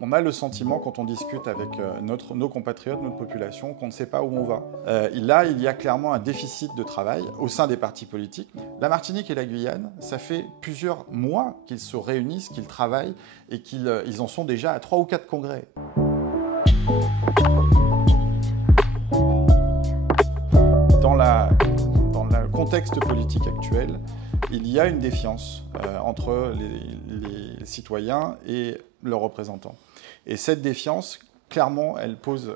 On a le sentiment, quand on discute avec nos compatriotes, notre population, qu'on ne sait pas où on va. Là, il y a clairement un déficit de travail au sein des partis politiques. La Martinique et la Guyane, ça fait plusieurs mois qu'ils se réunissent, qu'ils travaillent et qu'ils en sont déjà à 3 ou 4 congrès. Dans le contexte politique actuel, il y a une défiance entre les citoyens et leurs représentants. Et cette défiance, clairement, elle pose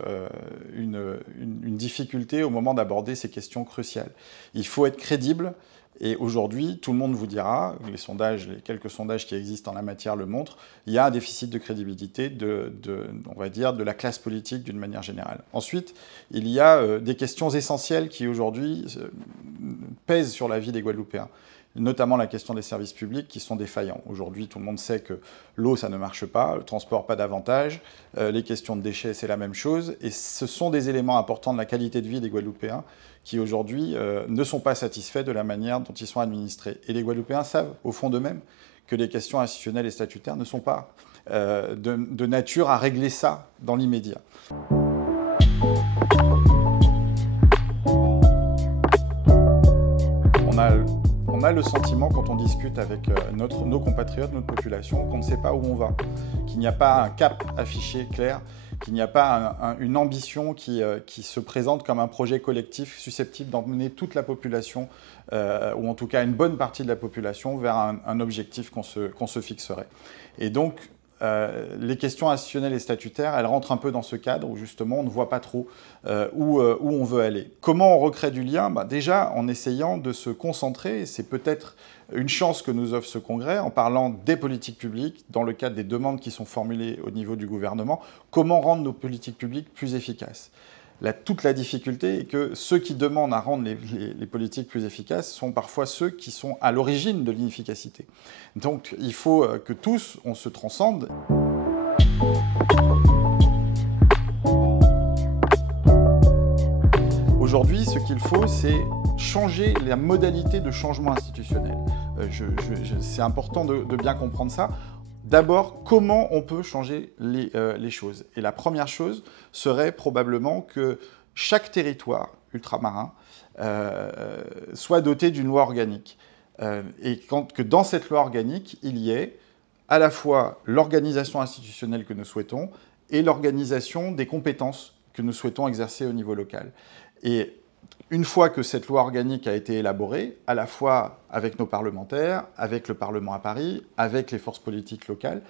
une difficulté au moment d'aborder ces questions cruciales. Il faut être crédible. Et aujourd'hui, tout le monde vous dira, les quelques sondages qui existent en la matière le montrent, il y a un déficit de crédibilité on va dire, de la classe politique d'une manière générale. Ensuite, il y a des questions essentielles qui aujourd'hui pèsent sur la vie des Guadeloupéens, notamment la question des services publics qui sont défaillants. Aujourd'hui, tout le monde sait que l'eau, ça ne marche pas, le transport, pas davantage, les questions de déchets, c'est la même chose, et ce sont des éléments importants de la qualité de vie des Guadeloupéens qui aujourd'hui ne sont pas satisfaits de la manière dont ils sont administrés. Et les Guadeloupéens savent, au fond d'eux-mêmes, que les questions institutionnelles et statutaires ne sont pas de nature à régler ça dans l'immédiat. On a le sentiment, quand on discute avec nos compatriotes, notre population, qu'on ne sait pas où on va, qu'il n'y a pas un cap affiché clair, qu'il n'y a pas une ambition qui se présente comme un projet collectif susceptible d'emmener toute la population, ou en tout cas une bonne partie de la population, vers un objectif qu'on se fixerait. Et donc, les questions institutionnelles et statutaires, elles rentrent un peu dans ce cadre où justement on ne voit pas trop où on veut aller. Comment on recrée du lien ? Déjà en essayant de se concentrer, c'est peut-être une chance que nous offre ce congrès, en parlant des politiques publiques, dans le cadre des demandes qui sont formulées au niveau du gouvernement, comment rendre nos politiques publiques plus efficaces. Toute la difficulté est que ceux qui demandent à rendre les politiques plus efficaces sont parfois ceux qui sont à l'origine de l'inefficacité. Donc il faut que tous, on se transcende. Aujourd'hui, ce qu'il faut, c'est changer la modalité de changement institutionnel. C'est important de bien comprendre ça. D'abord, comment on peut changer les choses? Et la première chose serait probablement que chaque territoire ultramarin soit doté d'une loi organique. Et que dans cette loi organique, il y ait à la fois l'organisation institutionnelle que nous souhaitons et l'organisation des compétences que nous souhaitons exercer au niveau local. Et une fois que cette loi organique a été élaborée, à la fois avec nos parlementaires, avec le Parlement à Paris, avec les forces politiques locales,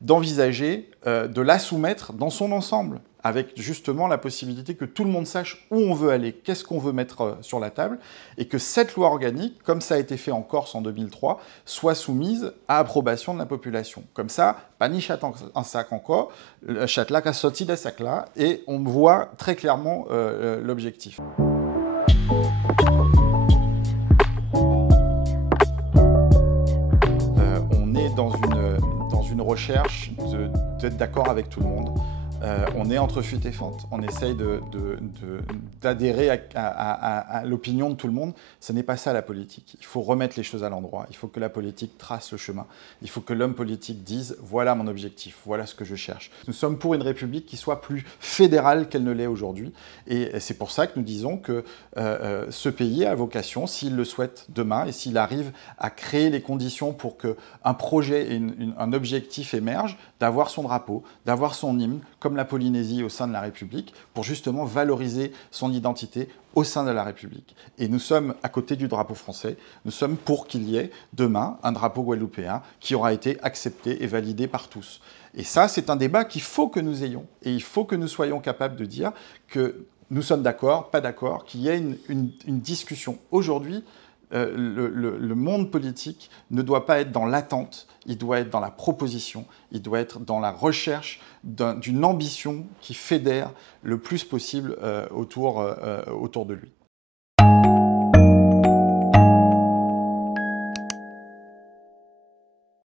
d'envisager de la soumettre dans son ensemble, avec justement la possibilité que tout le monde sache où on veut aller, qu'est-ce qu'on veut mettre sur la table, et que cette loi organique, comme ça a été fait en Corse en 2003, soit soumise à approbation de la population. Comme ça, pas ni chat en sac encore, le chat là qu'a sorti de sac là, et on voit très clairement l'objectif. On est dans une recherche d'être d'accord avec tout le monde. On est entre fuite et fente. On essaye d'adhérer à l'opinion de tout le monde. Ce n'est pas ça la politique. Il faut remettre les choses à l'endroit. Il faut que la politique trace le chemin. Il faut que l'homme politique dise « voilà mon objectif, voilà ce que je cherche ». Nous sommes pour une République qui soit plus fédérale qu'elle ne l'est aujourd'hui. Et c'est pour ça que nous disons que ce pays a vocation, s'il le souhaite demain, et s'il arrive à créer les conditions pour qu'un projet et un objectif émergent, d'avoir son drapeau, d'avoir son hymne, comme la Polynésie au sein de la République, pour justement valoriser son identité au sein de la République. Et nous sommes à côté du drapeau français, nous sommes pour qu'il y ait demain un drapeau guadeloupéen qui aura été accepté et validé par tous. Et ça, c'est un débat qu'il faut que nous ayons. Et il faut que nous soyons capables de dire que nous sommes d'accord, pas d'accord, qu'il y ait une discussion. Aujourd'hui, le monde politique ne doit pas être dans l'attente, il doit être dans la proposition, il doit être dans la recherche d'une ambition qui fédère le plus possible autour de lui.